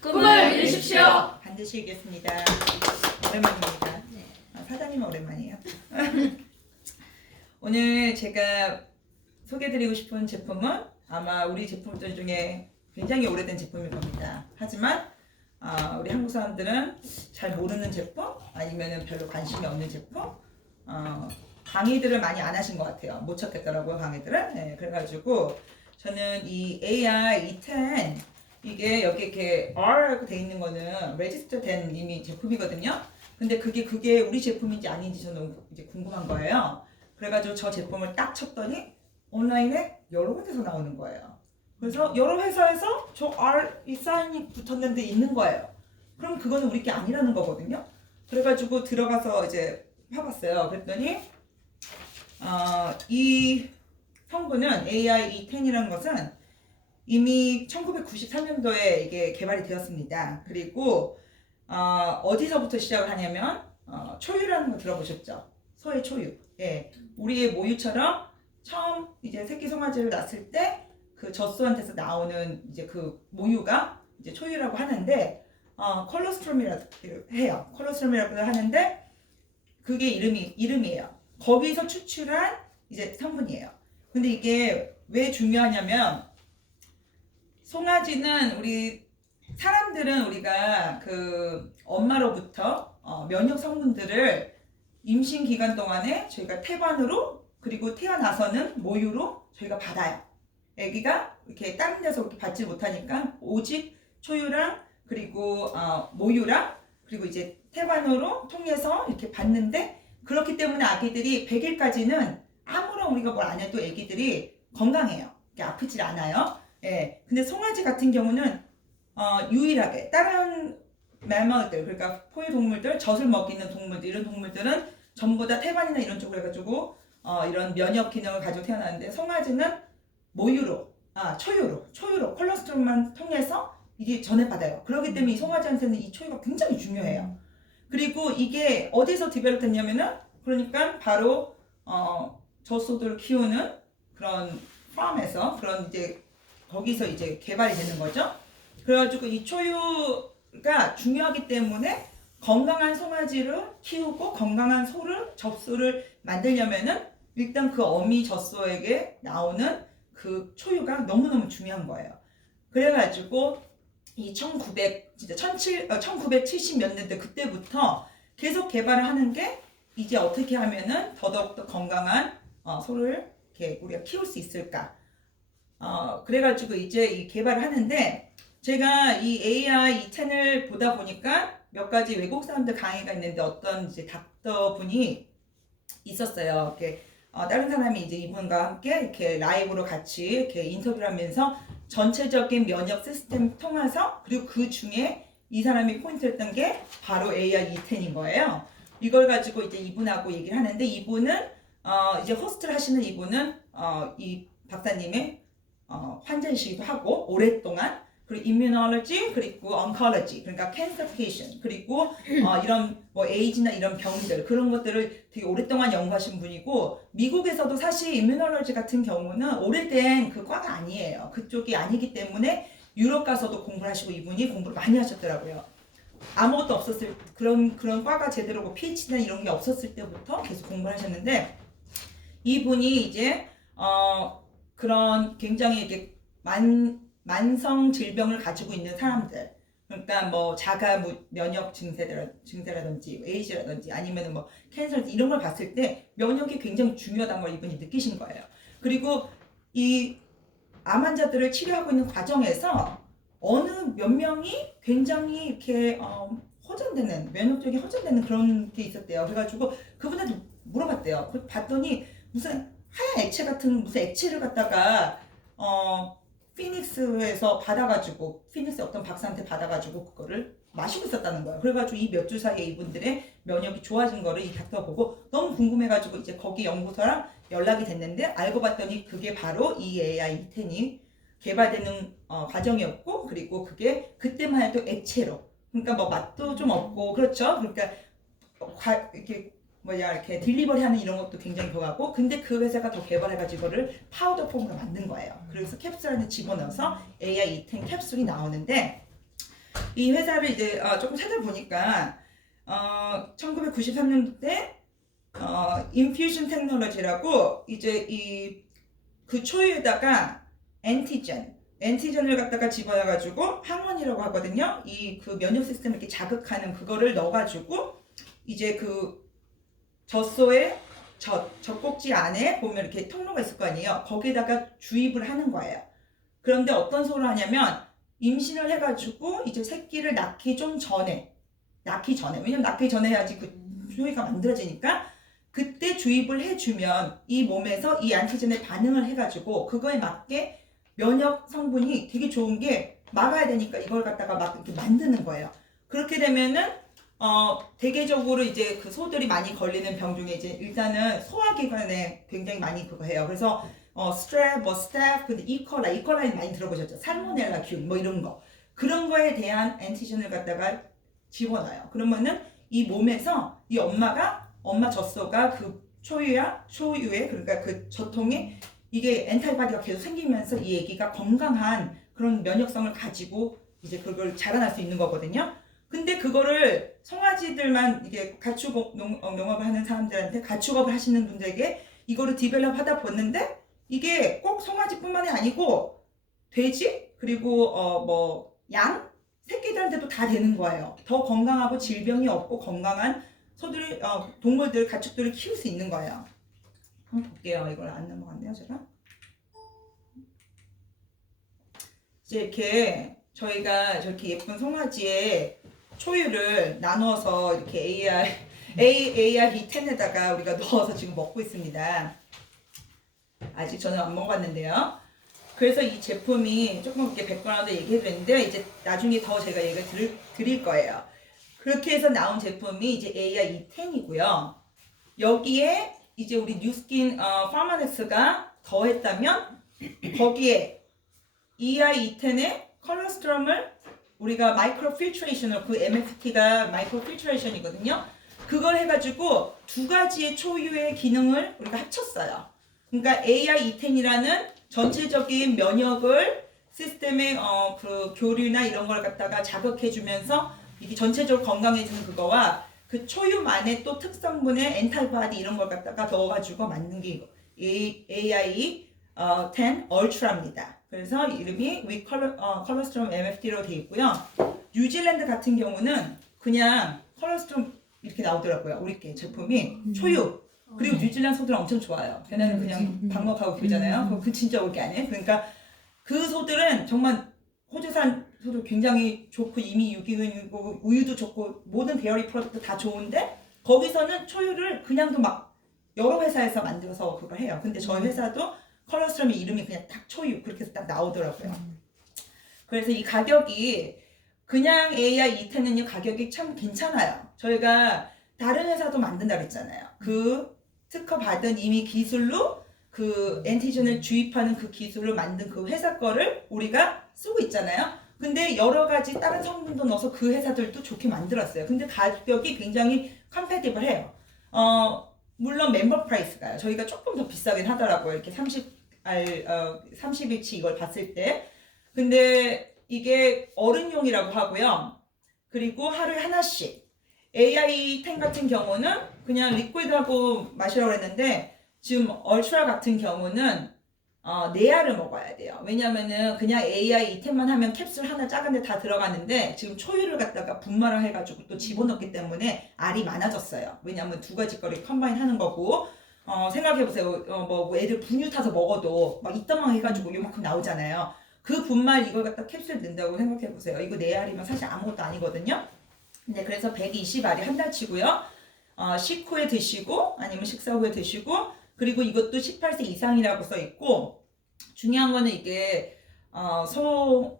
꿈을 이루십시오. 반드시 이겠습니다. 오랜만입니다. 사장님은 오랜만이에요. 오늘 제가 소개해드리고 싶은 제품은 아마 우리 제품들 중에 굉장히 오래된 제품일 겁니다. 하지만 우리 한국 사람들은 잘 모르는 제품, 아니면 별로 관심이 없는 제품, 강의들을 많이 안 하신 것 같아요. 못 찾겠더라고요, 강의들을. 네, 그래가지고 저는 이 AI E10 이게 여기 이렇게 R라고 돼 있는 거는 레지스터 된 이미 제품이거든요. 근데 그게 우리 제품인지 아닌지 저는 이제 궁금한 거예요. 그래가지고 저 제품을 딱 쳤더니 온라인에 여러 군데서 나오는 거예요. 그래서 여러 회사에서 저 R 이 사인이 붙었는데 있는 거예요. 그럼 그거는 우리 게 아니라는 거거든요. 그래가지고 들어가서 이제 봐봤어요. 그랬더니 이 성분은 AI-E10이라는 것은 이미 1993년도에 이게 개발이 되었습니다. 그리고 어디서부터 시작을 하냐면 초유라는 거 들어보셨죠? 소의 초유. 예, 우리의 모유처럼 처음 이제 새끼 송아지를 낳았을 때 그 젖소한테서 나오는 이제 그 모유가 이제 초유라고 하는데 콜로스트롬이라고 해요. 콜로스트롬이라고 하는데 그게 이름이에요. 거기서 추출한 이제 성분이에요. 근데 이게 왜 중요하냐면 송아지는 사람들은 우리가 그 엄마로부터 면역 성분들을 임신 기간 동안에 저희가 태반으로 그리고 태어나서는 모유로 저희가 받아요. 아기가 이렇게 다른 데서 그렇게 받지 못하니까 오직 초유랑 그리고 모유랑 그리고 이제 태반으로 통해서 이렇게 받는데 그렇기 때문에 아기들이 100일까지는 아무런 우리가 뭘 안 해도 아기들이 건강해요. 아프질 않아요. 예. 근데 송아지 같은 경우는 유일하게 다른 매멀들 그러니까 포유동물들 젖을 먹이는 동물들 이런 동물들은 전부 다 태반이나 이런 쪽으로 해가지고 이런 면역 기능을 가지고 태어나는데 송아지는 모유로 초유로 콜로스트롤만 통해서 이게 전해받아요. 그렇기 때문에 이 송아지한테는 이 초유가 굉장히 중요해요. 그리고 이게 어디서 디벨롭 됐냐면은 그러니까 바로 젖소들을 키우는 그런 팜에서 그런 이제 거기서 이제 개발이 되는 거죠. 그래가지고 이 초유가 중요하기 때문에 건강한 송아지를 키우고 건강한 젖소를 만들려면은 일단 그 어미 젖소에게 나오는 그 초유가 너무너무 중요한 거예요. 그래가지고 이 1970 몇 년대 그때부터 계속 개발을 하는 게 이제 어떻게 하면은 더더욱더 건강한 소를 이렇게 우리가 키울 수 있을까? 그래가지고 이제 이 개발을 하는데 제가 이 AI E10을 보다 보니까 몇 가지 외국 사람들 강의가 있는데 어떤 이제 닥터 분이 있었어요. 이렇게 다른 사람이 이제 이분과 함께 이렇게 라이브로 같이 이렇게 인터뷰를 하면서 전체적인 면역 시스템 통해서 그리고 그 중에 이 사람이 포인트였던 게 바로 AI E10인 거예요. 이걸 가지고 이제 이분하고 얘기를 하는데 이분은 이제 호스트를 하시는 이분은 이 박사님의 환자이시기도 하고 오랫동안 그리고 immunology 그리고 oncology 그러니까 cancer patient 그리고 이런 뭐 에이즈나 이런 병들 그런 것들을 되게 오랫동안 연구하신 분이고 미국에서도 사실 immunology 같은 경우는 오래된 그 과가 아니에요. 그쪽이 아니기 때문에 유럽 가서도 공부를 하시고 이분이 공부를 많이 하셨더라고요. 아무것도 없었을 그런 과가 제대로 뭐 PhD나 이런 게 없었을 때부터 계속 공부를 하셨는데 이분이 이제 그런 굉장히 이렇게 만성 질병을 가지고 있는 사람들 그러니까 뭐 자가 면역 증세라든지 에이즈라든지 아니면 뭐 캔서 이런 걸 봤을 때 면역이 굉장히 중요하다는 걸 이분이 느끼신 거예요. 그리고 이 암 환자들을 치료하고 있는 과정에서 어느 몇 명이 굉장히 이렇게 면역력이 허전되는 그런 게 있었대요. 그래가지고 그분한테 물어봤대요. 봤더니 무슨 하얀 액체 같은 무슨 액체를 갖다가 피닉스에서 받아가지고 피닉스 어떤 박사한테 받아가지고 그거를 마시고 있었다는 거예요. 그래가지고 이 몇 주 사이에 이분들의 면역이 좋아진 거를 이 닥터가 보고 너무 궁금해가지고 이제 거기 연구소랑 연락이 됐는데 알고 봤더니 그게 바로 이 AI E10이 개발되는 과정이었고 그리고 그게 그때만 해도 액체로 그러니까 뭐 맛도 좀 없고 그렇죠. 그러니까 이렇게 이렇게 딜리버리 하는 이런 것도 굉장히 좋아하고 근데 그 회사가 더 개발해가지고 이거를 파우더 폼으로 만든 거예요. 그래서 캡슐 안에 집어넣어서 AI E10 캡슐이 나오는데 이 회사를 이제 조금 찾아보니까 1993년도에 인퓨전 테크놀로지라고 이제 그 초유에다가 엔티전을 갖다가 집어넣어가지고 항원이라고 하거든요. 이 그 면역 시스템을 이렇게 자극하는 그거를 넣어가지고 이제 그 젖소의 젖꼭지 안에 보면 이렇게 통로가 있을 거 아니에요. 거기에다가 주입을 하는 거예요. 그런데 어떤 소를 하냐면 임신을 해가지고 이제 새끼를 낳기 전에 왜냐면 낳기 전에 해야지 그 초유가 만들어지니까 그때 주입을 해주면 이 몸에서 이 안티젠에 반응을 해가지고 그거에 맞게 면역 성분이 되게 좋은 게 막아야 되니까 이걸 갖다가 막 이렇게 만드는 거예요. 그렇게 되면은 대개적으로 이제 그 소들이 많이 걸리는 병 중에 이제 일단은 소화기관에 굉장히 많이 그거 해요. 그래서 스트랩, 스태프, 근데 이퀄라이 많이 들어보셨죠? 살모넬라 균, 이런 거. 그런 거에 대한 엔티젠을 갖다가 집어넣어요. 그러면은 이 몸에서 이 엄마 젖소가 그 초유에 그러니까 그 젖통에 이게 엔타이바디가 계속 생기면서 이 아기가 건강한 그런 면역성을 가지고 이제 그걸 자라날 수 있는 거거든요. 근데 그거를 송아지들만 이게 가축 농업을 하는 사람들한테 가축업을 하시는 분들에게 이거를 디벨롭 하다 보는데 이게 꼭 송아지뿐만이 아니고 돼지 그리고 양 새끼들한테도 다 되는 거예요. 더 건강하고 질병이 없고 건강한 소들이 동물들 가축들을 키울 수 있는 거예요. 한번 볼게요. 이걸 안 넘어갔네요, 제가. 이제 이렇게 저희가 저렇게 예쁜 송아지에 초유를 나눠서 이렇게 AR-E10에다가 우리가 넣어서 지금 먹고 있습니다. 아직 저는 안 먹어봤는데요. 그래서 이 제품이 조금 이렇게 백그라운드 얘기해드렸는데 이제 나중에 더 제가 얘기를 드릴 거예요. 그렇게 해서 나온 제품이 이제 AR-E10이고요. 여기에 이제 우리 뉴스킨 파마넥스가 더했다면 거기에 ER-E10의 컬러스트럼을 우리가 마이크로 필트레이션으로 그 MFT가 마이크로 필트레이션이거든요. 그걸 해가지고 두 가지의 초유의 기능을 우리가 합쳤어요. 그러니까 AR-E10이라는 전체적인 면역을 시스템의 그 교류나 이런 걸 갖다가 자극해주면서 이게 전체적으로 건강해지는 그거와 그 초유만의 또 특성분의 엔타이바디 이런 걸 갖다가 넣어가지고 만든 게 AI-10 Ultra입니다. 그래서 이름이 with 컬러스트롬 MFT로 되어 있고요. 뉴질랜드 같은 경우는 그냥 컬러스트롬 이렇게 나오더라고요. 우리께 제품이 초유. 그리고 뉴질랜드 소들은 엄청 좋아요. 걔네는 그냥 방목하고 키우잖아요. 그 진짜 올게 아니에요. 그러니까 그 소들은 정말 호주산 소도 굉장히 좋고 이미 유기견이고 우유도 좋고 모든 데어리 프로덕트 다 좋은데 거기서는 초유를 그냥도 막 여러 회사에서 만들어서 그걸 해요. 근데 저희 회사도 컬러스트럼의 이름이 그냥 딱 초유 그렇게 해서 딱 나오더라고요. 그래서 이 가격이 그냥 AI-E10은 가격이 참 괜찮아요. 저희가 다른 회사도 만든다 그랬잖아요. 그 특허 받은 이미 기술로 그 엔티젠을 주입하는 그 기술로 만든 그 회사 거를 우리가 쓰고 있잖아요. 근데 여러 가지 다른 성분도 넣어서 그 회사들도 좋게 만들었어요. 근데 가격이 굉장히 컴패티블해요. 물론 멤버 프라이스가요. 저희가 조금 더 비싸긴 하더라고요. 이렇게 30일치 이걸 봤을 때. 근데 이게 어른용이라고 하고요. 그리고 하루에 하나씩. AI-10 같은 경우는 그냥 리퀴드하고 마시라고 했는데 지금 얼트라 같은 경우는 4알을 먹어야 돼요. 왜냐면은 그냥 AI-10만 하면 캡슐 하나 작은데 다 들어가는데 지금 초유를 갖다가 분말을 해가지고 또 집어넣기 때문에 알이 많아졌어요. 왜냐면 두 가지 거를 컴바인 하는 거고 생각해보세요. 뭐 애들 분유 타서 먹어도 막 이따망 해가지고 요만큼 나오잖아요. 그 분말 이걸 갖다 캡슐 넣는다고 생각해보세요. 이거 4알이면 사실 아무것도 아니거든요. 근데 그래서 120알이 한 달치고요. 식후에 드시고 아니면 식사 후에 드시고 그리고 이것도 18세 이상이라고 써 있고 중요한 거는 이게 소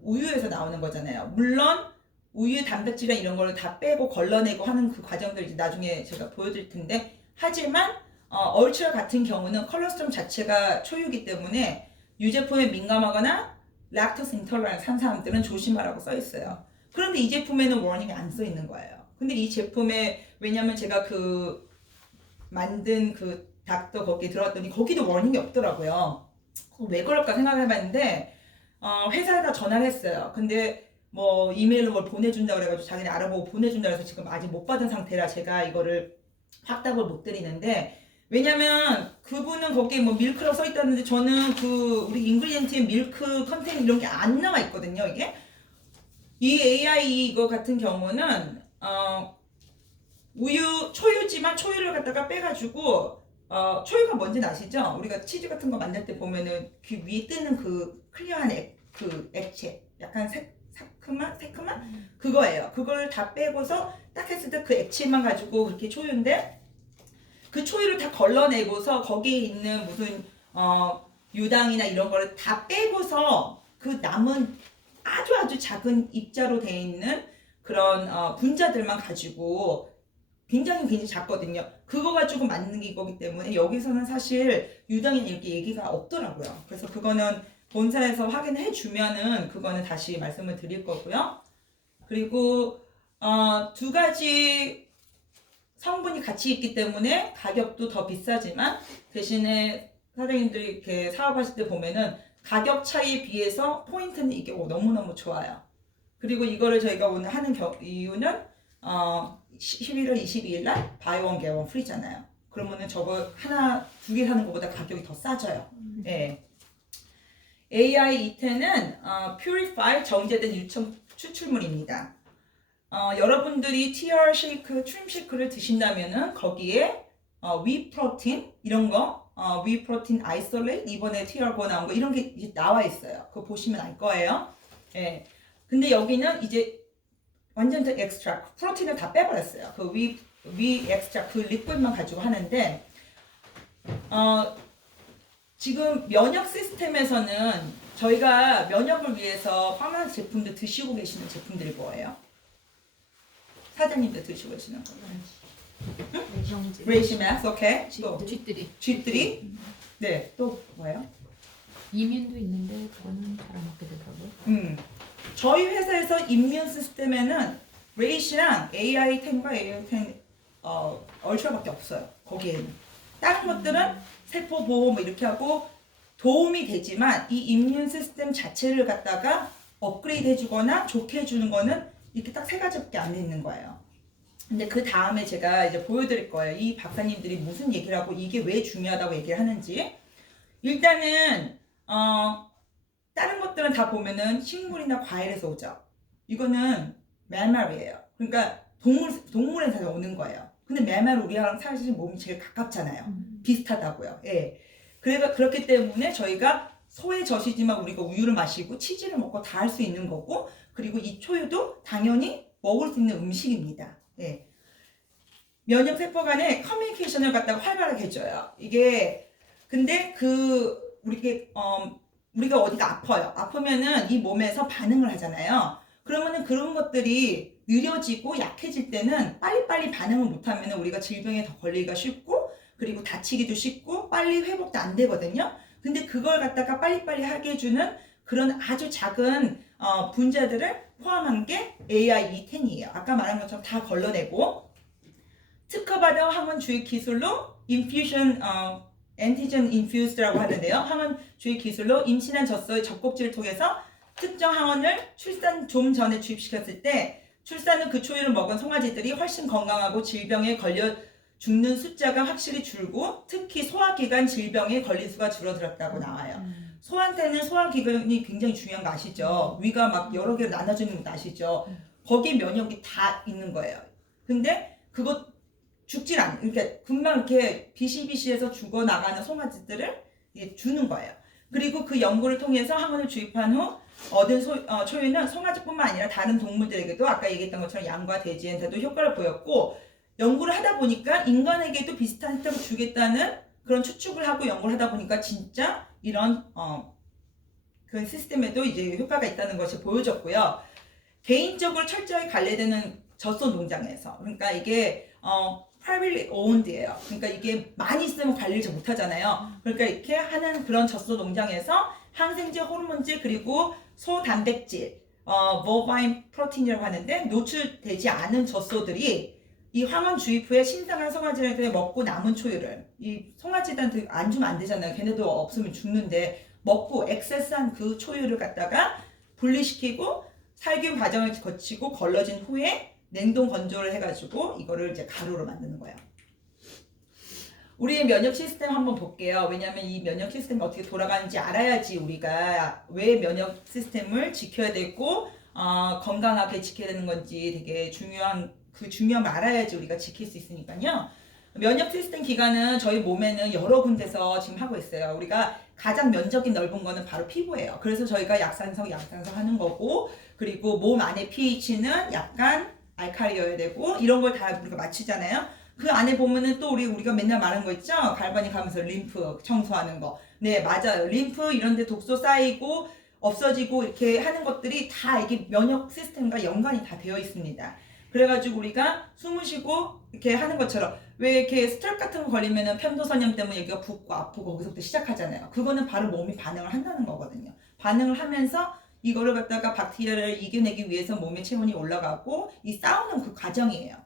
우유에서 나오는 거잖아요. 물론 우유 단백질이나 이런 거를 다 빼고 걸러내고 하는 그 과정들 이제 나중에 제가 보여드릴 텐데 하지만 얼트라 같은 경우는 컬러스트롬 자체가 초유이기 때문에 유제품에 민감하거나 락토스 인톨러런스 한 사람들은 조심하라고 써 있어요. 그런데 이 제품에는 워닝이 안 써 있는 거예요. 근데 이 제품에 왜냐면 제가 그 만든 그 닥터 거기에 들어갔더니 거기도 워닝이 없더라고요. 왜 그럴까 생각해봤는데 회사에다 전화를 했어요. 근데 뭐 이메일로 뭘 보내준다 그래가지고 자기네 알아보고 보내준다 그래서 지금 아직 못 받은 상태라 제가 이거를 확답을 못 드리는데, 왜냐면 그분은 거기에 뭐 밀크라고 써 있다는데 저는 그 우리 인그리디언트에 밀크 컨테인 이런 게 안 나와 있거든요. 이게 이 AI 이거 같은 경우는 우유 초유지만 초유를 갖다가 빼가지고 초유가 뭔지 아시죠? 우리가 치즈 같은 거 만들 때 보면은 그 위에 뜨는 그 클리어한 그 액체 약간 새큼한 그거예요. 그걸 다 빼고서 딱 했을 때 그 액체만 가지고 그렇게 초유인데, 그 초유를 다 걸러내고서 거기에 있는 무슨 유당이나 이런 거를 다 빼고서 그 남은 아주 작은 입자로 되어 있는 그런 분자들만 가지고 굉장히 작거든요. 그거 가지고 만든 게 이거기 때문에 여기서는 사실 유당이 이렇게 얘기가 없더라고요. 그래서 그거는 본사에서 확인해 주면은 그거는 다시 말씀을 드릴 거고요. 그리고 두 가지 성분이 같이 있기 때문에 가격도 더 비싸지만 대신에 사장님들이 이렇게 사업하실 때 보면은 가격 차이에 비해서 포인트는 이게 너무너무 좋아요. 그리고 이거를 저희가 오늘 하는 이유는 11월 22일 날 바이 원 겟 원 프리잖아요. 그러면은 저거 하나 두 개 사는 것보다 가격이 더 싸져요. 예. AI E10은 Purify 정제된 유청 추출물입니다. 여러분들이 TR 쉐이크, 트림 쉐이크를 드신다면은 거기에 위 프로틴 이런 거, 위 프로틴 아이솔레이트 이번에 TR고 나온 거 이런 게 이제 나와 있어요. 그거 보시면 알 거예요. 예. 근데 여기는 이제 완전 엑스트라 프로틴을 다 빼버렸어요. 그 위 엑스트라 그 리퀴드만 가지고 하는데 지금 면역 시스템에서는 저희가 면역을 위해서 파마한 제품들 드시고 계시는 제품들이 뭐예요? 사장님들 드시고 계시는 거. 레이시맥스, 오케이. 또 쥐들이. 쥐들이. 네. 또 뭐예요? 이민도 있는데 그거는 잘 안 먹게 되더라고요. 저희 회사에서 임뮨 시스템에는 레이시랑 AI10과 AI10 얼트라밖에 없어요. 거기에는. 다른 것들은 세포 보호 뭐 이렇게 하고 도움이 되지만 이 임뮨 시스템 자체를 갖다가 업그레이드 해주거나 좋게 해주는 거는 이렇게 딱 세 가지밖에 안 있는 거예요. 근데 그 다음에 제가 이제 보여드릴 거예요. 이 박사님들이 무슨 얘기를 하고 이게 왜 중요하다고 얘기를 하는지. 일단은 다른 것들은 다 보면은 식물이나 과일에서 오죠. 이거는 멜말이에요. 그러니까 동물에서 오는 거예요. 근데 멜말 우리랑 사실 몸이 제일 가깝잖아요. 비슷하다고요. 예. 그렇기 때문에 저희가 소의 젖이지만 우리가 우유를 마시고 치즈를 먹고 다 할 수 있는 거고, 그리고 이 초유도 당연히 먹을 수 있는 음식입니다. 예. 면역 세포 간의 커뮤니케이션을 갖다가 활발하게 해줘요. 이게 근데 우리가 어디가 아파요. 아프면은 이 몸에서 반응을 하잖아요. 그러면은 그런 것들이 느려지고 약해질 때는 빨리빨리 반응을 못하면은 우리가 질병에 더 걸리기가 쉽고, 그리고 다치기도 쉽고 빨리 회복도 안 되거든요. 근데 그걸 갖다가 빨리빨리 하게 해주는 그런 아주 작은 분자들을 포함한 게 AI E10이에요. 아까 말한 것처럼 다 걸러내고 특허받은 항원 주입 기술로 인퓨전 엔티젠 인퓨즈라고 하는데요. 항원 주입 기술로 임신한 젖소의 젖꼭지를 통해서 특정 항원을 출산 좀 전에 주입시켰을 때 출산 후 그 초유를 먹은 송아지들이 훨씬 건강하고 질병에 걸려 죽는 숫자가 확실히 줄고 특히 소화기관 질병에 걸린 수가 줄어들었다고 나와요. 소한테는 소화기관이 굉장히 중요한 거 아시죠? 위가 막 여러 개로 나눠지는 거 아시죠? 거기에 면역이 다 있는 거예요. 근데 그거 죽질 그러니까 금방 이렇게 비실비실해서 죽어나가는 송아지들을 주는 거예요. 그리고 그 연구를 통해서 항원을 주입한 후 얻은 초유는 송아지뿐만 아니라 다른 동물들에게도 아까 얘기했던 것처럼 양과 돼지한테도 효과를 보였고, 연구를 하다 보니까 인간에게도 비슷한 혜택을 주겠다는 그런 추측을 하고 연구를 하다 보니까 진짜 이런 그런 시스템에도 이제 효과가 있다는 것이 보여졌고요. 개인적으로 철저히 관리되는 젖소 농장에서, 그러니까 이게 privately owned예요. 그러니까 이게 많이 있으면 관리를 잘 못하잖아요. 그러니까 이렇게 하는 그런 젖소 농장에서 항생제, 호르몬제, 그리고 소 단백질, bovine 프로틴이라고 하는데 노출되지 않은 젖소들이 이 항원 주입 후에 신생한 송아지한테 먹고 남은 초유를, 이 송아지한테 안 주면 안 되잖아요. 걔네도 없으면 죽는데 먹고 액세스한 그 초유를 갖다가 분리시키고 살균 과정을 거치고 걸러진 후에 냉동 건조를 해가지고 이거를 이제 가루로 만드는 거예요. 우리의 면역 시스템 한번 볼게요. 왜냐하면 이 면역 시스템이 어떻게 돌아가는지 알아야지 우리가 왜 면역 시스템을 지켜야 되고 건강하게 지켜야 되는 건지 되게 중요한 그 중요함을 알아야지 우리가 지킬 수 있으니까요. 면역 시스템 기관은 저희 몸에는 여러 군데서 지금 하고 있어요. 우리가 가장 면적이 넓은 거는 바로 피부예요. 그래서 저희가 약산성 하는 거고, 그리고 몸 안의 pH는 약간 알칼리여야 되고, 이런 걸 다 우리가 맞추잖아요. 그 안에 보면은 또 우리가 맨날 말하는 거 있죠? 갈바닉 하면서 림프 청소하는 거. 네, 맞아요. 림프 이런 데 독소 쌓이고 없어지고 이렇게 하는 것들이 다 이게 면역 시스템과 연관이 다 되어 있습니다. 그래가지고 우리가 숨을 쉬고 이렇게 하는 것처럼 왜 이렇게 스트랩 같은 거 걸리면은 편도선염 때문에 여기가 붓고 아프고 거기서부터 시작하잖아요. 그거는 바로 몸이 반응을 한다는 거거든요. 반응을 하면서 이거를 갖다가 박테리아를 이겨내기 위해서 몸의 체온이 올라가고 이 싸우는 그 과정이에요.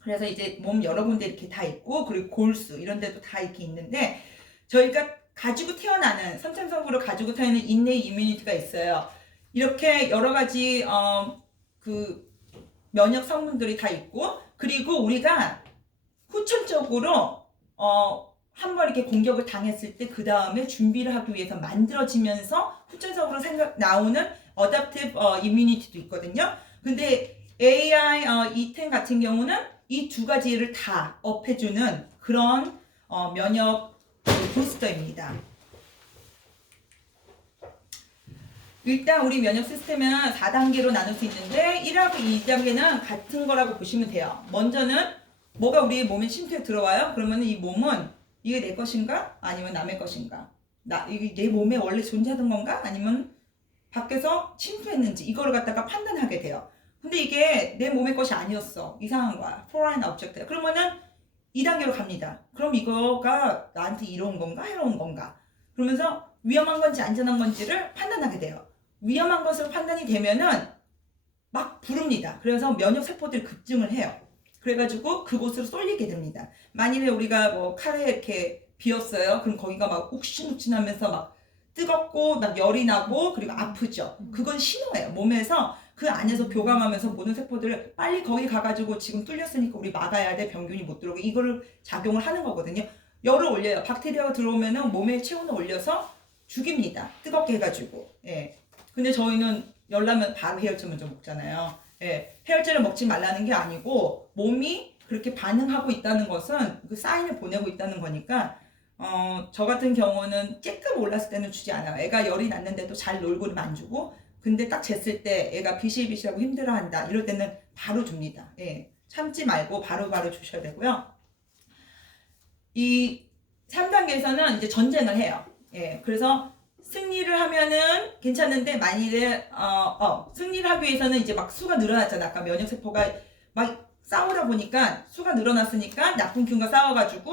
그래서 이제 몸 여러 군데 이렇게 다 있고, 그리고 골수 이런 데도 다 이렇게 있는데, 저희가 가지고 태어나는 선천적으로 가지고 태어나는 인내 이뮤니티가 있어요. 이렇게 여러 가지 그 면역 성분들이 다 있고, 그리고 우리가 후천적으로 한번 이렇게 공격을 당했을 때 그 다음에 준비를 하기 위해서 만들어지면서 후천적으로 나오는 어댑티브 이뮤니티도 있거든요. 근데 AI E10 같은 경우는 이 두 가지를 다 업해주는 그런 면역 부스터입니다. 일단 우리 면역 시스템은 4단계로 나눌 수 있는데 1하고 2단계는 같은 거라고 보시면 돼요. 먼저는 뭐가 우리 몸에 침투해 들어와요? 그러면 이 몸은 이게 내 것인가? 아니면 남의 것인가? 이게 내 몸에 원래 존재하던 건가? 아니면 밖에서 침투했는지 이거를 갖다가 판단하게 돼요. 근데 이게 내 몸의 것이 아니었어. 이상한 거야. foreign object야. 그러면은 2단계로 갑니다. 그럼 이거가 나한테 이로운 건가? 해로운 건가? 그러면서 위험한 건지 안전한 건지를 판단하게 돼요. 위험한 것으로 판단이 되면은 막 부릅니다. 그래서 면역 세포들이 급증을 해요. 그래가지고 그곳으로 쏠리게 됩니다. 만일에 우리가 뭐 칼에 이렇게 비었어요. 그럼 거기가 막 욱신욱신하면서 막 뜨겁고 막 열이 나고 그리고 아프죠. 그건 신호예요. 몸에서 그 안에서 교감하면서 모든 세포들을 빨리 거기 가가지고 지금 뚫렸으니까 우리 막아야 돼. 병균이 못 들어오게 이거를 작용을 하는 거거든요. 열을 올려요. 박테리아가 들어오면은 몸에 체온을 올려서 죽입니다. 뜨겁게 해가지고. 예. 근데 저희는 열나면 바로 해열제 먼저 먹잖아요. 예. 해열제를 먹지 말라는 게 아니고 몸이 그렇게 반응하고 있다는 것은 그 사인을 보내고 있다는 거니까 저 같은 경우는 조금 올랐을 때는 주지 않아요. 애가 열이 났는데도 잘 놀고는 안 주고, 근데 딱 쟀을 때 애가 비실비실하고 힘들어한다 이럴 때는 바로 줍니다. 예. 참지 말고 바로바로 주셔야 되고요. 이 3단계에서는 이제 전쟁을 해요. 예. 그래서 승리를 하면은 괜찮은데 만일에 승리를 하기 위해서는 이제 막 수가 늘어났잖아. 아까 면역세포가 막 싸우다 보니까 수가 늘어났으니까 나쁜 균과 싸워가지고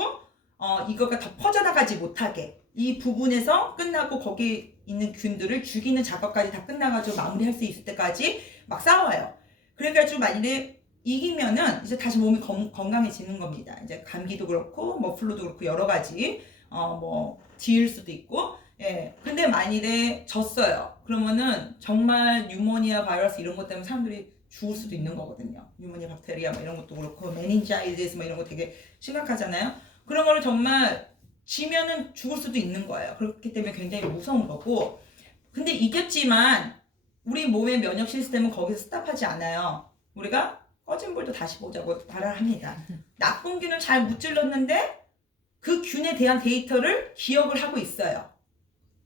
이거가 더 퍼져나가지 못하게 이 부분에서 끝나고 거기 있는 균들을 죽이는 작업까지 다 끝나가지고 마무리할 수 있을 때까지 막 싸워요. 그래가지고 만일에 이기면은 이제 다시 몸이 건강해지는 겁니다. 이제 감기도 그렇고 뭐 플루도 그렇고 여러 가지 뭐 지을 수도 있고. 예. 근데 만일에 졌어요. 그러면은 정말 뉴모니아 바이러스 이런 것 때문에 사람들이 죽을 수도 있는 거거든요. 뉴모니아 박테리아 뭐 이런 것도 그렇고 메닌자이티스 뭐 이런 거 되게 심각하잖아요. 그런 거를 정말 지면은 죽을 수도 있는 거예요. 그렇기 때문에 굉장히 무서운 거고. 근데 이겼지만 우리 몸의 면역 시스템은 거기서 스탑하지 않아요. 우리가 꺼진 불도 다시 보자고 말을 합니다. 나쁜 균을 잘 무찔렀는데 그 균에 대한 데이터를 기억을 하고 있어요.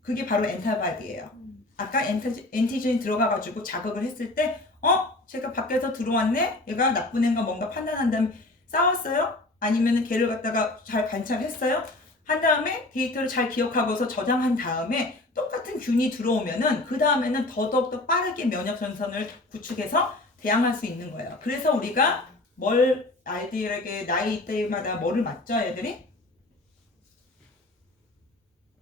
그게 바로 엔타바디예요. 아까 엔티젠이 들어가가지고 자극을 했을 때 제가 밖에서 들어왔네? 얘가 나쁜 애인가 뭔가 판단한 다음에 싸웠어요? 아니면 걔를 갖다가 잘 관찰했어요? 한 다음에 데이터를 잘 기억하고서 저장한 다음에 똑같은 균이 들어오면은 그 다음에는 더더욱 빠르게 면역 전선을 구축해서 대항할 수 있는 거예요. 그래서 우리가 아이들에게 나이 때마다 뭐를 맞죠, 애들이?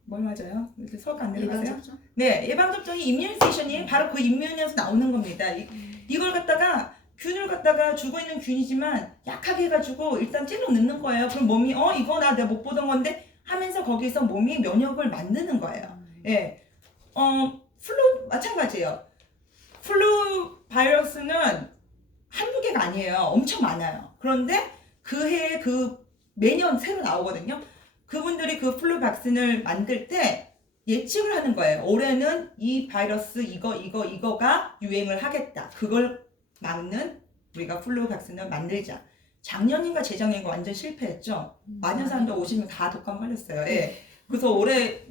뭘 맞아요? 이렇게 서가 안 내려가세요? 예방접종? 네, 예방접종이 임뮤니세이션이 바로 그 임뮤니에서 나오는 겁니다. 이걸 갖다가 균을 갖다가 죽어있는 균이지만 약하게 해가지고 일단 찔러 넣는 거예요. 그럼 몸이 이거 내가 못 보던 건데 하면서 거기서 몸이 면역을 만드는 거예요. 예, 플루 마찬가지예요. 플루 바이러스는 한두 개가 아니에요. 엄청 많아요. 그런데 그 해에 매년 새로 나오거든요. 그분들이 그 플루 백신을 만들 때 예측을 하는 거예요. 올해는 이 바이러스 이거가 유행을 하겠다. 그걸 막는 우리가 플루 백신을 만들자. 작년인가 재작년인가 완전 실패했죠. 많은 사람들 50명 다 독감 걸렸어요. 예. 그래서 올해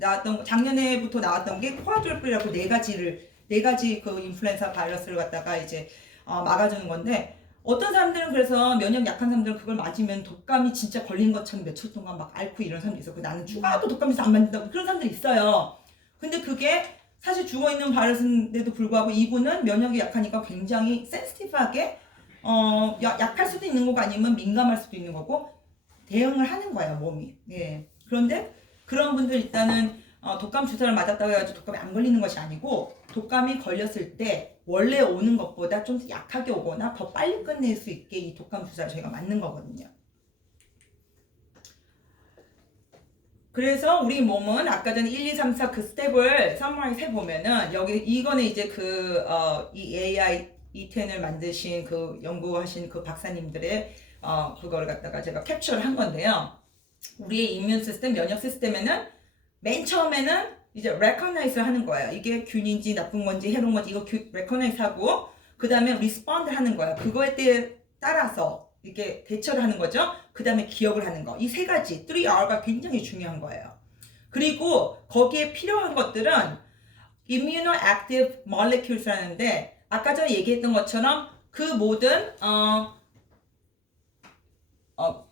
작년에부터 나왔던 게 코아졸프라고 네 가지 그 인플루엔자 바이러스를 갖다가 이제 막아주는 건데, 어떤 사람들은 그래서 면역 약한 사람들은 그걸 맞으면 독감이 진짜 걸린 것처럼 며칠 동안 막 앓고 이런 사람도 있었고, 나는 죽어도 독감에서 안 맞는다고 그런 사람들이 있어요. 근데 그게 사실 죽어있는 바이러스인데도 불구하고 이분은 면역이 약하니까 굉장히 센시티브하게 약할 수도 있는 거고 아니면 민감할 수도 있는 거고 대응을 하는 거예요, 몸이. 예. 그런데 그런 분들 일단은 독감 주사를 맞았다고 해가지고 독감이 안 걸리는 것이 아니고, 독감이 걸렸을 때 원래 오는 것보다 좀 약하게 오거나 더 빨리 끝낼 수 있게 이 독감 주사를 저희가 맞는 거거든요. 그래서 우리 몸은 아까 전에 1, 2, 3, 4 그 스텝을 서머라이즈 해보면은, 이거는 이제 이 AI E10을 만드신 그 연구하신 그 박사님들의 그거를 갖다가 제가 캡처를 한 건데요. 우리의 이뮤 시스템, 면역 시스템에는 맨 처음에는 이제 recognize 하는 거예요. 이게 균인지 나쁜 건지 해로운 건지 이거 recognize 하고, 그 다음에 respond 하는 거예요. 그거에 따라서 이렇게 대처를 하는 거죠. 그 다음에 기억을 하는 거. 이 세 가지 3R가 굉장히 중요한 거예요. 그리고 거기에 필요한 것들은 immunoactive molecules라는데, 아까 전에 얘기했던 것처럼 그 모든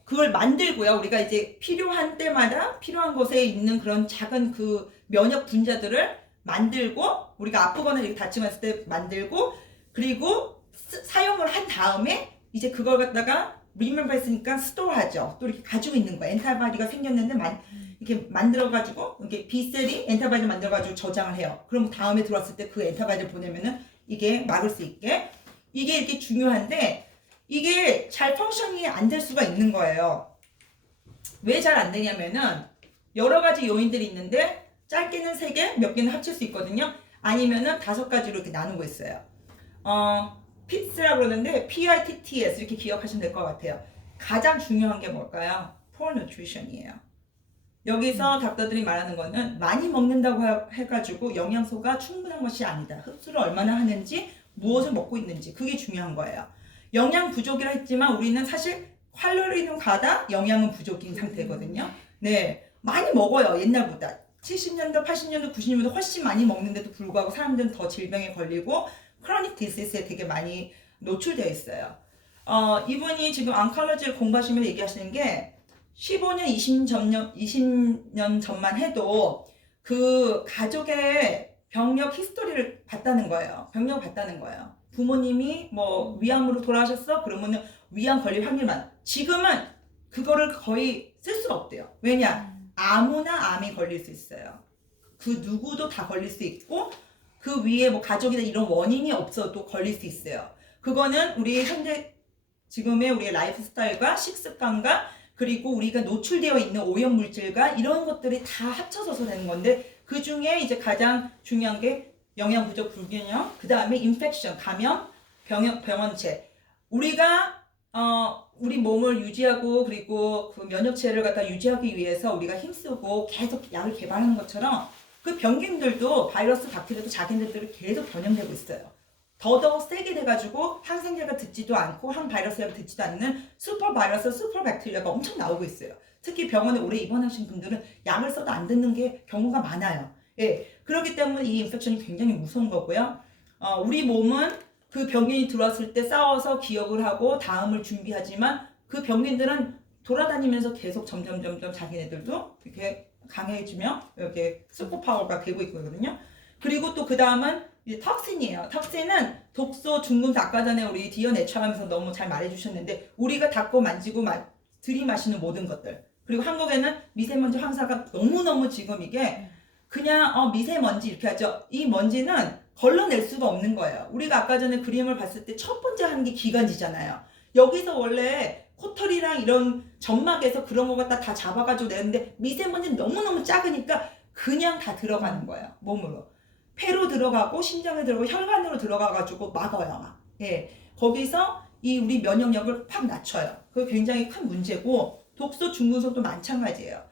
그걸 만들고요. 우리가 이제 필요한 때마다 필요한 곳에 있는 그런 작은 그 면역 분자들을 만들고, 우리가 아프거나 이렇게 다치고 했을 때 만들고, 그리고 사용을 한 다음에 이제 그걸 갖다가 remember 했으니까 스토어하죠. 또 이렇게 가지고 있는 거예요. 엔타바디가 생겼는데 이렇게 만들어가지고, 이렇게 B셀이 엔타바디를 만들어가지고 저장을 해요. 그럼 다음에 들어왔을 때 그 엔타바디를 보내면은 이게 막을 수 있게. 이게 이렇게 중요한데, 이게 잘 펑션이 안 될 수가 있는 거예요. 왜 잘 안 되냐면은 여러 가지 요인들이 있는데, 짧게는 3개, 몇 개는 합칠 수 있거든요. 아니면은 5가지로 이렇게 나누고 있어요. PITS라고 그러는데 PITTS 이렇게 기억하시면 될 것 같아요. 가장 중요한 게 뭘까요? Poor Nutrition이에요. 여기서 닥터들이 말하는 거는 많이 먹는다고 해가지고 영양소가 충분한 것이 아니다. 흡수를 얼마나 하는지, 무엇을 먹고 있는지, 그게 중요한 거예요. 영양 부족이라 했지만 우리는 사실 칼로리는 과다, 영양은 부족인 상태거든요. 네, 많이 먹어요. 옛날보다 70년도, 80년도, 90년도 훨씬 많이 먹는데도 불구하고 사람들은 더 질병에 걸리고 크로닉 디시스에 되게 많이 노출되어 있어요. 이분이 지금 앙칼러지를 공부하시면서 얘기하시는 게 15년, 20년 전만 해도 그 가족의 병력 히스토리를 봤다는 거예요. 병력을 봤다는 거예요. 부모님이 뭐 위암으로 돌아가셨어? 그러면은 위암 걸릴 확률만. 지금은 그거를 거의 쓸 수가 없대요. 왜냐? 아무나 암이 걸릴 수 있어요. 그 누구도 다 걸릴 수 있고, 그 위에 뭐 가족이나 이런 원인이 없어도 걸릴 수 있어요. 그거는 우리 현재 지금의 우리의 라이프 스타일과 식습관과 그리고 우리가 노출되어 있는 오염물질과 이런 것들이 다 합쳐져서 되는 건데, 그 중에 이제 가장 중요한 게 영양 부족, 불균형, 그 다음에 인펙션, 감염, 병원체. 우리가 우리 몸을 유지하고 그리고 그 면역체를 갖다 유지하기 위해서 우리가 힘쓰고 계속 약을 개발하는 것처럼 그 병균들도 바이러스, 박테리아도 자기네들이 계속 변형되고 있어요. 더더욱 세게 돼가지고 항생제가 듣지도 않고 항바이러스가 듣지도 않는 슈퍼바이러스, 슈퍼박테리아가 엄청 나오고 있어요. 특히 병원에 오래 입원하신 분들은 약을 써도 안 듣는 게 경우가 많아요. 예, 그렇기 때문에 이 인펙션이 굉장히 무서운 거고요. 우리 몸은 그 병균이 들어왔을 때 싸워서 기억을 하고 다음을 준비하지만 그 병균들은 돌아다니면서 계속 점점 자기네들도 이렇게 강해지며 이렇게 슈퍼파워가 되고 있거든요. 그리고 또 그 다음은 이제 톡신이에요. 톡신은 독소, 중금속, 아까 전에 우리 디어 내추럴하면서 너무 잘 말해주셨는데, 우리가 닦고 만지고 들이마시는 모든 것들, 그리고 한국에는 미세먼지 황사가 너무너무 지금 이게 그냥 미세먼지 이렇게 하죠. 이 먼지는 걸러낼 수가 없는 거예요. 우리가 아까 전에 그림을 봤을 때 첫 번째 하는 게 기관지잖아요. 여기서 원래 코털이랑 이런 점막에서 그런 거 갖다 다 잡아가지고 내는데, 미세먼지는 너무너무 작으니까 그냥 다 들어가는 거예요, 몸으로. 폐로 들어가고 심장에 들어가고 혈관으로 들어가가지고 막아요. 예, 거기서 이 우리 면역력을 확 낮춰요. 그게 굉장히 큰 문제고 독소, 중금속도 마찬가지예요.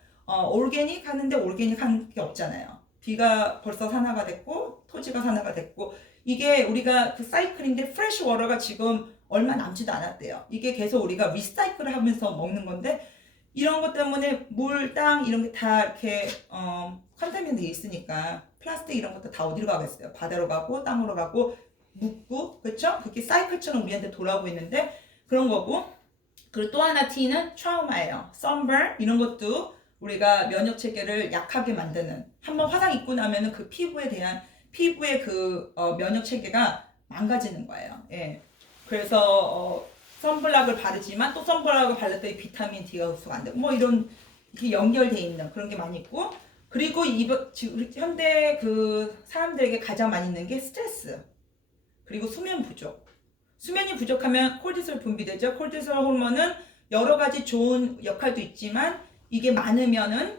올게닉 하는데 올게닉 하는 게 없잖아요. 비가 벌써 산화가 됐고 토지가 산화가 됐고 이게 우리가 그 사이클인데 프레시 워터가 지금 얼마 남지도 않았대요. 이게 계속 우리가 리사이클을 하면서 먹는 건데 이런 것 때문에 물, 땅 이런 게 다 이렇게 컨테미넌트 돼 있으니까 플라스틱 이런 것도 다 어디로 가겠어요? 바다로 가고 땅으로 가고 묻고 그렇죠? 그게 사이클처럼 우리한테 돌아오고 있는데 그런 거고 그리고 또 하나 T는 트라우마예요. sunburn 이런 것도 우리가 면역 체계를 약하게 만드는 한번 화상 입고 나면은 그 피부의 그 면역 체계가 망가지는 거예요. 예. 그래서 선블락을 바르지만 또 선블락을 발랐더니 비타민 D가 흡수가 안 되고 뭐 이런 이렇게 연결돼 있는 그런 게 많이 있고 그리고 지금 현대 그 사람들에게 가장 많이 있는 게 스트레스 그리고 수면 부족. 수면이 부족하면 콜티솔 분비되죠. 콜티솔 호르몬은 여러 가지 좋은 역할도 있지만 이게 많으면은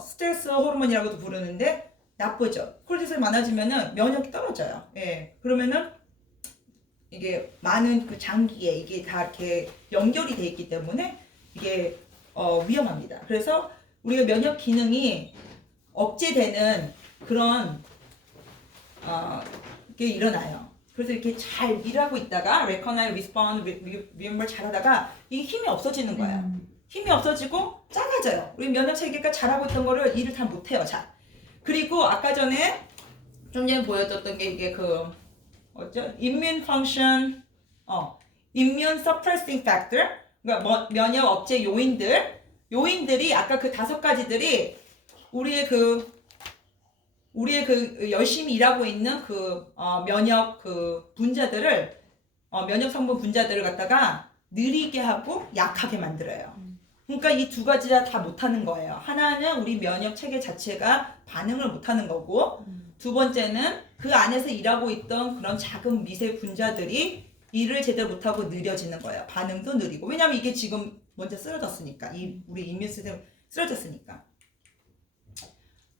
스트레스 호르몬이라고도 부르는데 나쁘죠. 콜티솔 많아지면은 면역이 떨어져요. 예. 그러면은 이게 많은 그 장기에 이게 다 이렇게 연결이 돼 있기 때문에 이게 위험합니다. 그래서 우리가 면역 기능이 억제되는 그런 게 일어나요. 그래서 이렇게 잘 일하고 있다가 recognize, respond, remember 잘하다가 이게 힘이 없어지는 거예요. 힘이 없어지고 작아져요. 우리 면역 체계가 잘하고 있던 거를 일을 다 못해요. 잘. 그리고 아까 전에 좀 전에 보여줬던 게 이게 그 뭐죠? immune function, immune suppressing factor, 그러니까 면역 억제 요인들이 아까 그 5가지들이 우리의 그 열심히 일하고 있는 그 면역 그 분자들을 면역 성분 분자들을 갖다가 느리게 하고 약하게 만들어요. 그러니까 이 2가지가 다 못하는 거예요. 하나는 우리 면역 체계 자체가 반응을 못하는 거고, 두 번째는 그 안에서 일하고 있던 그런 작은 미세 분자들이 일을 제대로 못하고 느려지는 거예요. 반응도 느리고. 왜냐면 이게 지금 먼저 쓰러졌으니까. 우리 이뮤 시스템 쓰러졌으니까.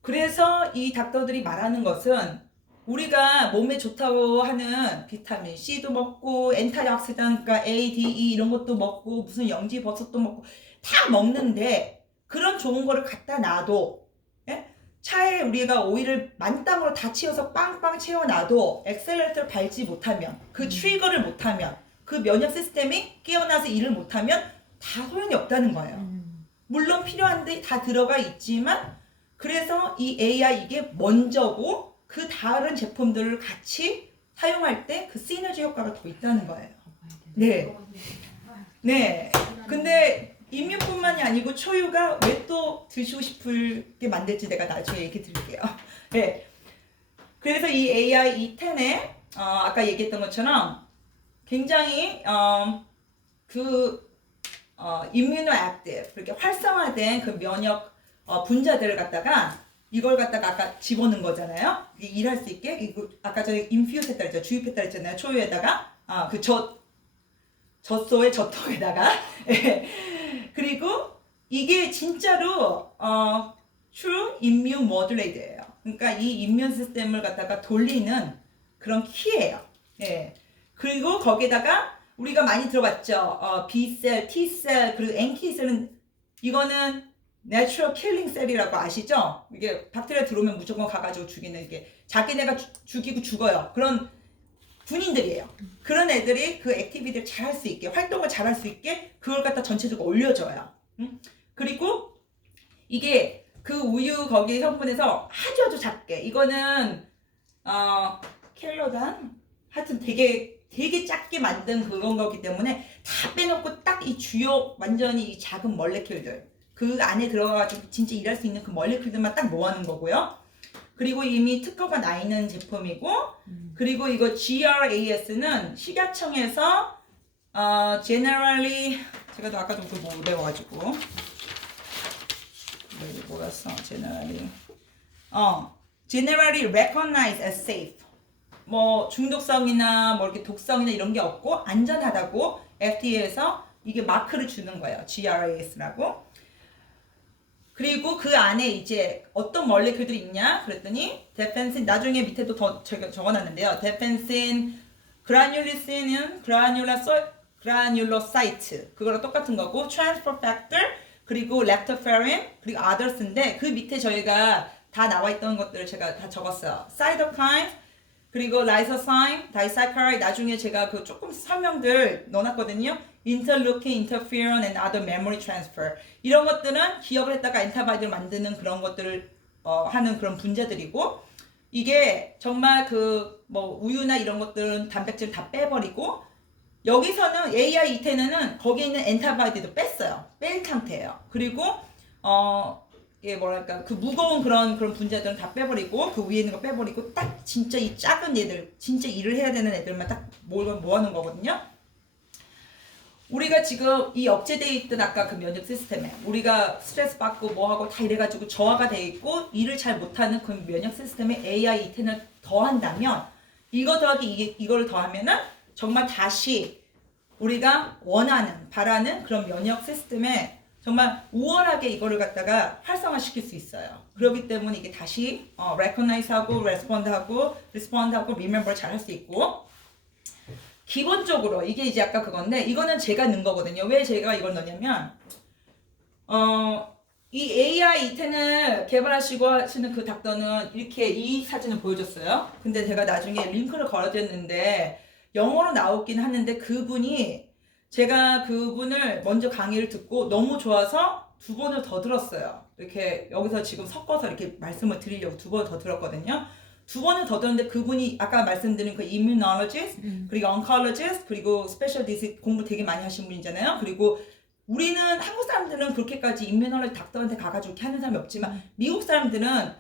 그래서 이 닥터들이 말하는 것은 우리가 몸에 좋다고 하는 비타민 C도 먹고 엔타이옥시단, 그러니까 A, D, E 이런 것도 먹고 무슨 영지버섯도 먹고 다 먹는데 그런 좋은 거를 갖다 놔도 차에 우리가 오일을 만땅으로 다 채워서 빵빵 채워놔도 엑셀레이터를 밟지 못하면 그 트리거를 못하면 그 면역 시스템이 깨어나서 일을 못하면 다 소용이 없다는 거예요. 물론 필요한데 다 들어가 있지만 그래서 이 AI 이게 먼저고 그 다른 제품들을 같이 사용할 때 그 시너지 효과가 더 있다는 거예요. 네. 네. 근데 임유뿐만이 아니고 초유가 왜 또 드시고 싶게 만들지 내가 나중에 얘기 드릴게요. 네. 그래서 이 AI E10에 아까 얘기했던 것처럼 굉장히 immunoactive 그렇게 활성화된 그 면역 분자들을 갖다가 이걸 갖다가 아까 집어넣은 거잖아요. 이게 일할 수 있게 이거 아까 전에 인퓨스 했다 그랬죠. 주입했다 그랬잖아요. 초유에다가 그 젖소의 젖통에다가 그리고 이게 진짜로 true immune modulator예요. 그러니까 이 이뮨 시스템을 갖다가 돌리는 그런 키예요. 예. 그리고 거기다가 우리가 많이 들어봤죠. B셀, T셀, 그리고 NK셀은 이거는 Natural Killing Cell이라고 아시죠? 이게 박테리아 들어오면 무조건 가가지고 죽이는 이게 자기네가 죽이고 죽어요. 그런 군인들이에요. 그런 애들이 그 액티비티를 잘 할 수 있게 활동을 잘 할 수 있게 그걸 갖다 전체적으로 올려줘요. 그리고 이게 그 우유 거기 성분에서 아주 작게 이거는 켈로단 하여튼 되게 작게 만든 그런 거기 때문에 다 빼놓고 딱 이 주요 완전히 이 작은 몰레큘들 그 안에 들어가가지고 진짜 일할 수 있는 그 몰레큘들만 딱 모아놓은 거고요. 그리고 이미 특허가 나 있는 제품이고 그리고 이거 GRAS는 식약청에서 generally 제가 또 아까 좀 그거 못 외워가지고 뭐였어 generally recognized as safe 뭐 중독성이나 뭐 이렇게 독성이나 이런 게 없고 안전하다고 FDA에서 이게 마크를 주는 거예요. GRAS라고. 그리고 그 안에 이제 어떤 몰레큘들이 있냐 그랬더니 데펜신 나중에 밑에도 더 적어놨는데요. 데펜신, 그라뉴리신은 그라뉴로사이트 그거랑 똑같은 거고 트랜스퍼 팩터 그리고 렙토페린 그리고 others인데 그 밑에 저희가 다 나와 있던 것들을 제가 다 적었어요. 사이토카인 그리고 라이소사임, 다이사카라이드 나중에 제가 그 조금 설명들 넣어놨거든요. 인터루킨, 인터페론, and other memory transfer 이런 것들은 기억을 했다가 엔타바이드를 만드는 그런 것들을 하는 그런 분자들이고 이게 정말 그 뭐 우유나 이런 것들은 단백질 다 빼버리고 여기서는 AI-E10은 거기에 있는 엔타바이드도 뺐어요. 뺀 상태예요. 그리고 이게 뭐랄까 그 무거운 그런 분자들은 다 빼버리고 그 위에 있는 거 빼버리고 딱 진짜 이 작은 애들 진짜 일을 해야 되는 애들만 딱 모아놓은 거거든요. 우리가 지금 이 억제되어 있던 아까 그 면역 시스템에 우리가 스트레스 받고 뭐하고 다 이래가지고 저하가 돼 있고 일을 잘 못하는 그 면역 시스템에 AI-E10을 더한다면 이거 더하기 이거를 더하면은 정말 다시 우리가 원하는 바라는 그런 면역 시스템에 정말 우월하게 이거를 갖다가 활성화시킬 수 있어요. 그렇기 때문에 이게 다시 recognize하고 respond하고 remember 잘 할 수 있고 기본적으로 이게 이제 아까 그건데 이거는 제가 넣은 거거든요. 왜 제가 이걸 넣냐면 이 AI-E10을 개발하시고 하시는 그 닥터는 이렇게 이 사진을 보여줬어요. 근데 제가 나중에 링크를 걸어드렸는데 영어로 나오긴 하는데 그분이 제가 그분을 먼저 강의를 듣고 너무 좋아서 2번을 더 들었어요. 이렇게 여기서 지금 섞어서 이렇게 말씀을 드리려고 2번을 더 들었거든요. 2번을 더 들었는데 그분이 아까 말씀드린 그 immunologist, 그리고 oncologist, 그리고 special disease 공부 되게 많이 하신 분이잖아요. 그리고 우리는 한국 사람들은 그렇게까지 immunology 닥터한테 가가지고 이렇게 하는 사람이 없지만 미국 사람들은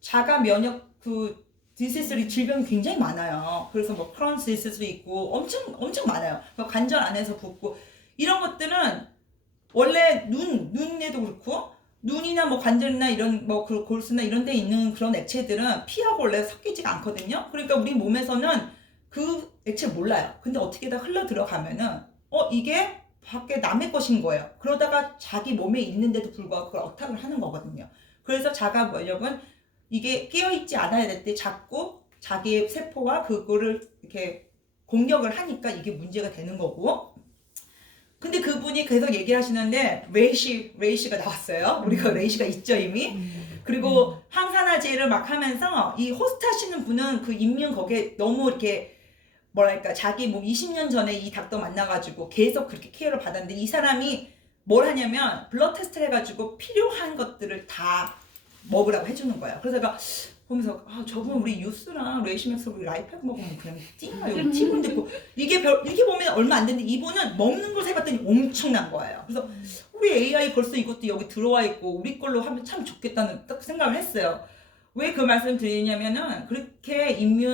자가 면역 그 디시스리 질병이 굉장히 많아요. 그래서 뭐 크론 디시스도 있고 엄청 많아요. 관절 안에서 붓고 이런 것들은 원래 눈에도 그렇고 눈이나 뭐 관절이나 이런 뭐 골수나 이런 데 있는 그런 액체들은 피하고 원래 섞이지가 않거든요. 그러니까 우리 몸에서는 그 액체 몰라요. 근데 어떻게 다 흘러 들어가면은 이게 밖에 남의 것인 거예요. 그러다가 자기 몸에 있는데도 불구하고 그걸 어탁을 하는 거거든요. 그래서 자가 면역은 이게 깨어있지 않아야 될 때 자꾸 자기의 세포와 그거를 이렇게 공격을 하니까 이게 문제가 되는 거고. 근데 그분이 계속 얘기를 하시는데 레이시가 나왔어요. 우리가 레이시가 있죠 이미. 그리고 항산화제를 막 하면서 이 호스트 하시는 분은 그 인명 거기에 너무 이렇게 뭐랄까 자기 뭐 20년 전에 이 닥터 만나가지고 계속 그렇게 케어를 받았는데 이 사람이 뭘 하냐면 블러드 테스트를 해가지고 필요한 것들을 다 먹으라고 해주는 거예요. 그래서 제가 보면서 저분 우리 유스랑 레이시맥스 우리 라이프팩 먹으면 그냥 띵가요. 팁을 듣고 이게 이렇게 보면 얼마 안 되는데 이분은 먹는 걸 해봤더니 엄청난 거예요. 그래서 우리 AI 벌써 이것도 여기 들어와 있고 우리 걸로 하면 참 좋겠다는 딱 생각을 했어요. 왜 그 말씀 드리냐면은 그렇게 인문